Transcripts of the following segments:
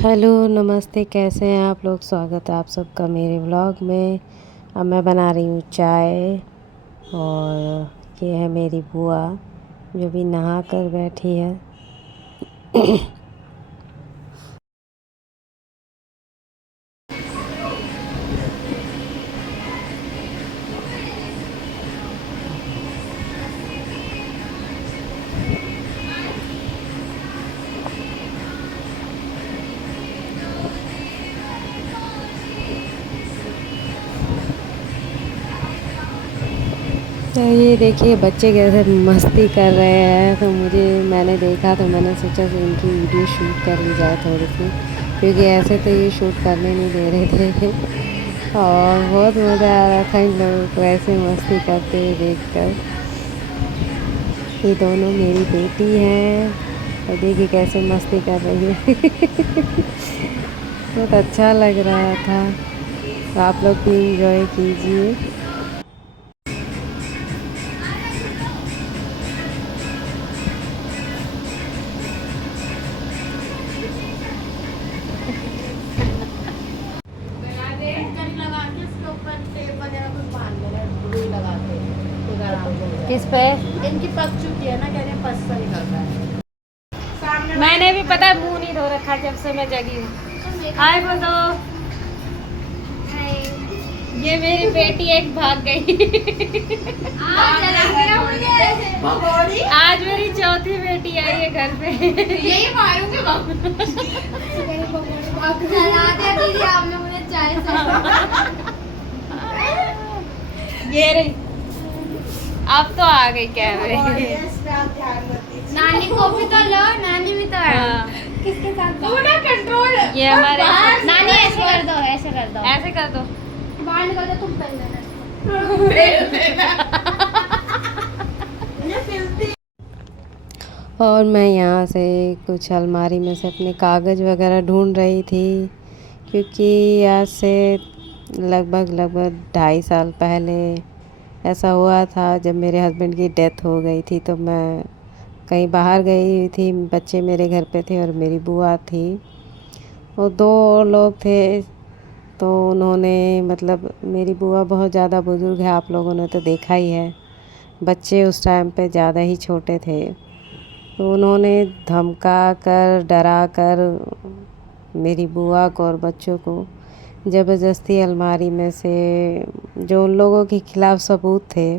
Hello नमस्ते, कैसे हैं आप लोग। स्वागत है आप सबका मेरे व्लॉग में। अब मैं बना रही हूँ चाय और ये है मेरी बुआ जो भी नहा कर बैठी है। तो ये देखिए बच्चे कैसे मस्ती कर रहे हैं, तो मैंने देखा तो मैंने सोचा कि इनकी वीडियो शूट कर ली जाए थोड़ी सी, क्योंकि ऐसे तो ये शूट करने नहीं दे रहे थे। और बहुत मज़ा आ रहा था इन लोगों को ऐसे मस्ती करते हुए देखकर। ये दोनों मेरी बेटी हैं और देखिए कैसे मस्ती कर रही है। बहुत अच्छा लग रहा था। तो आप लोग भी इंजॉय कीजिए। किस पे इनकी पक चुकी है ना, कह रहे हैं पस से निकल रहा है। मैंने भी पता है मुंह नहीं धो रखा जब से मैं जगी हूँ। हाय बोलो। ये मेरी बेटी एक भाग गई। आज मेरी चौथी बेटी आई है घर पे। यही मारूंगी आपने मुझे चाय ये रही, अब तो आ गई कैमरे। नानी को भी तो लो, नानी भी तो है। हाँ। किसके साथ पूरा कंट्रोल। ये हमारे नानी ऐसे कर दो, ऐसे कर दो, ऐसे कर दो। बाहर निकल जाओ, तुम पहन लेना। और मैं यहाँ से कुछ अलमारी में से अपने कागज़ वगैरह ढूंढ रही थी, क्योंकि आज से लगभग 2.5 साल पहले ऐसा हुआ था जब मेरे हस्बैंड की डेथ हो गई थी। तो मैं कहीं बाहर गई हुई थी, बच्चे मेरे घर पे थे और मेरी बुआ थी, वो दो लोग थे। तो उन्होंने मतलब मेरी बुआ बहुत ज़्यादा बुज़ुर्ग है, आप लोगों ने तो देखा ही है। बच्चे उस टाइम पे ज़्यादा ही छोटे थे, तो उन्होंने धमका कर डरा कर मेरी बुआ को और बच्चों को ज़बरदस्ती अलमारी में से जो उन लोगों के ख़िलाफ़ सबूत थे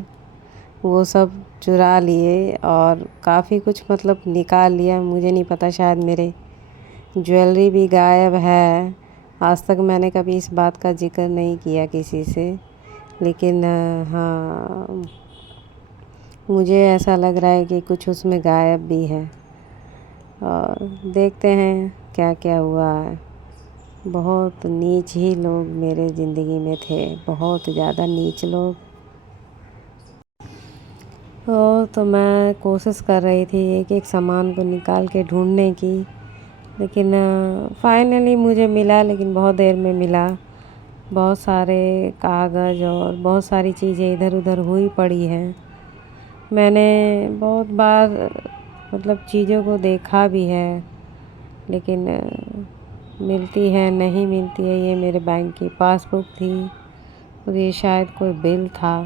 वो सब चुरा लिए और काफ़ी कुछ मतलब निकाल लिया। मुझे नहीं पता, शायद मेरे ज्वेलरी भी गायब है। आज तक मैंने कभी इस बात का जिक्र नहीं किया किसी से, लेकिन हाँ, मुझे ऐसा लग रहा है कि कुछ उसमें गायब भी है। और देखते हैं क्या क्या हुआ है। बहुत नीच ही लोग मेरे ज़िंदगी में थे, बहुत ज़्यादा नीच लोग। तो मैं कोशिश कर रही थी एक एक सामान को निकाल के ढूंढने की, लेकिन फाइनली मुझे मिला, लेकिन बहुत देर में मिला। बहुत सारे कागज़ और बहुत सारी चीज़ें इधर उधर हुई पड़ी हैं। मैंने बहुत बार मतलब चीज़ों को देखा भी है, लेकिन मिलती है नहीं मिलती है। ये मेरे बैंक की पासबुक थी और ये शायद कोई बिल था।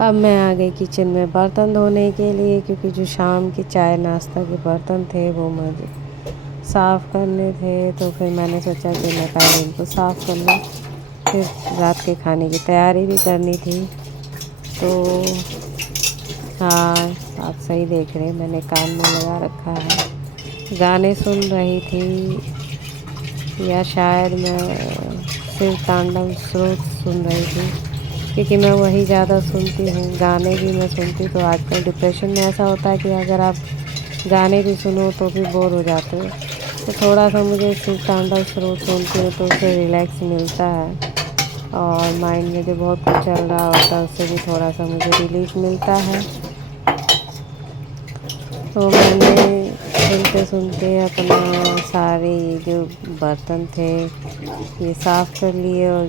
अब मैं आ गई किचन में बर्तन धोने के लिए, क्योंकि जो शाम के चाय नाश्ता के बर्तन थे वो मुझे साफ़ करने थे। तो फिर मैंने सोचा कि मैं पहले इनको साफ़ कर लूँ, फिर रात के खाने की तैयारी भी करनी थी। तो हाँ, आप सही देख रहे हैं, मैंने कान में लगा रखा है। गाने सुन रही थी या शायद मैं शिव तांडव स्रोत सुन रही थी, क्योंकि मैं वही ज़्यादा सुनती हूँ। गाने भी मैं सुनती हूँ। तो आजकल डिप्रेशन में ऐसा होता है कि अगर आप गाने भी सुनो तो भी बोर हो जाते हो। तो थोड़ा सा मुझे शिव तांडव स्रोत सुनती हूँ तो उससे रिलैक्स मिलता है, और माइंड में जो बहुत कुछ चल रहा होता है उससे भी थोड़ा सा मुझे रिलीफ मिलता है। तो मैंने सुनते सुनते अपना सारे जो बर्तन थे ये साफ़ कर लिए और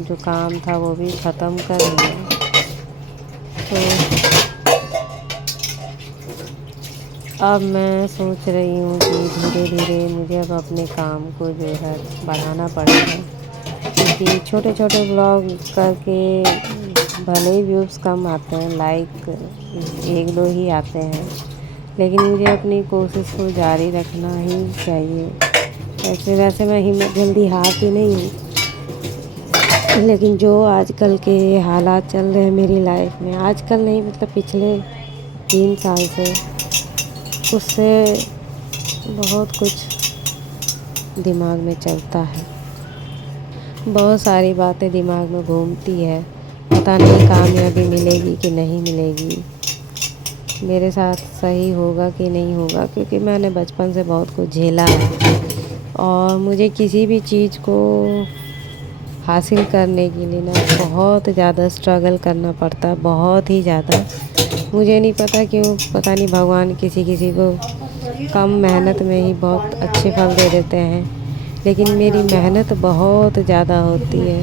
जो काम था वो भी ख़त्म कर लिया। तो अब मैं सोच रही हूँ कि धीरे धीरे मुझे अब अपने काम को जो है बढ़ाना पड़ेगा, क्योंकि छोटे छोटे ब्लॉग करके भले ही व्यूज़ कम आते हैं, लाइक एक दो ही आते हैं, लेकिन मुझे अपनी कोशिश को जारी रखना ही चाहिए। वैसे मैं हिम्मत जल्दी हारती नहीं हूँ, लेकिन जो आजकल के हालात चल रहे हैं मेरी लाइफ में, आजकल नहीं मतलब पिछले 3 साल से, उससे बहुत कुछ दिमाग में चलता है, बहुत सारी बातें दिमाग में घूमती है। पता नहीं कामयाबी मिलेगी कि नहीं मिलेगी, मेरे साथ सही होगा कि नहीं होगा, क्योंकि मैंने बचपन से बहुत कुछ झेला है और मुझे किसी भी चीज़ को हासिल करने के लिए ना बहुत ज़्यादा स्ट्रगल करना पड़ता है, बहुत ही ज़्यादा। मुझे नहीं पता क्यों, पता नहीं भगवान किसी किसी को कम मेहनत में ही बहुत अच्छे फल दे देते हैं, लेकिन मेरी मेहनत बहुत ज़्यादा होती है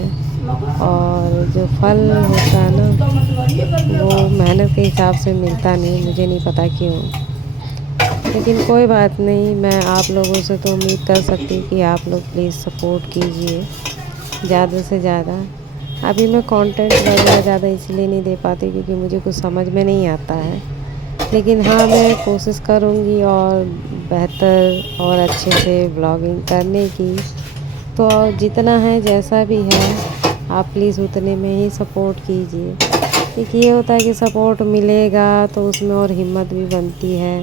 और जो फल होता है ना वो मेहनत के हिसाब से मिलता नहीं, मुझे नहीं पता क्यों। लेकिन कोई बात नहीं, मैं आप लोगों से तो उम्मीद कर सकती हूँ कि आप लोग प्लीज़ सपोर्ट कीजिए ज़्यादा से ज़्यादा। अभी मैं कंटेंट वगैरह ज़्यादा इसलिए नहीं दे पाती क्योंकि मुझे कुछ समझ में नहीं आता है, लेकिन हाँ मैं कोशिश करूँगी और बेहतर और अच्छे से ब्लॉगिंग करने की। तो जितना है जैसा भी है आप प्लीज़ उतने में ही सपोर्ट कीजिए, क्योंकि ये होता है कि सपोर्ट मिलेगा तो उसमें और हिम्मत भी बनती है,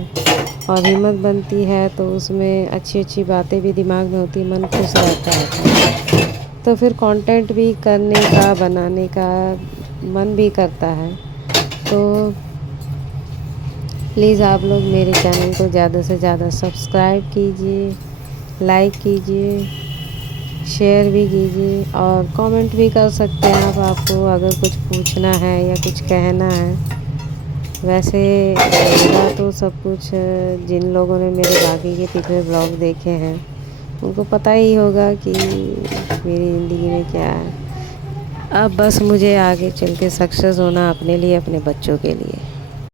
और हिम्मत बनती है तो उसमें अच्छी अच्छी बातें भी दिमाग में होती है, मन खुश रहता है, तो फिर कंटेंट भी करने का बनाने का मन भी करता है। तो प्लीज़ आप लोग मेरे चैनल को ज़्यादा से ज़्यादा सब्सक्राइब कीजिए, लाइक कीजिए, शेयर भी कीजिए और कमेंट भी कर सकते हैं आप, आपको अगर कुछ पूछना है या कुछ कहना है। वैसे मेरा तो सब कुछ जिन लोगों ने मेरे बाकी के पिछले ब्लॉग देखे हैं उनको पता ही होगा कि मेरी ज़िंदगी में क्या है। अब बस मुझे आगे चल के सक्सेस होना अपने लिए, अपने बच्चों के लिए।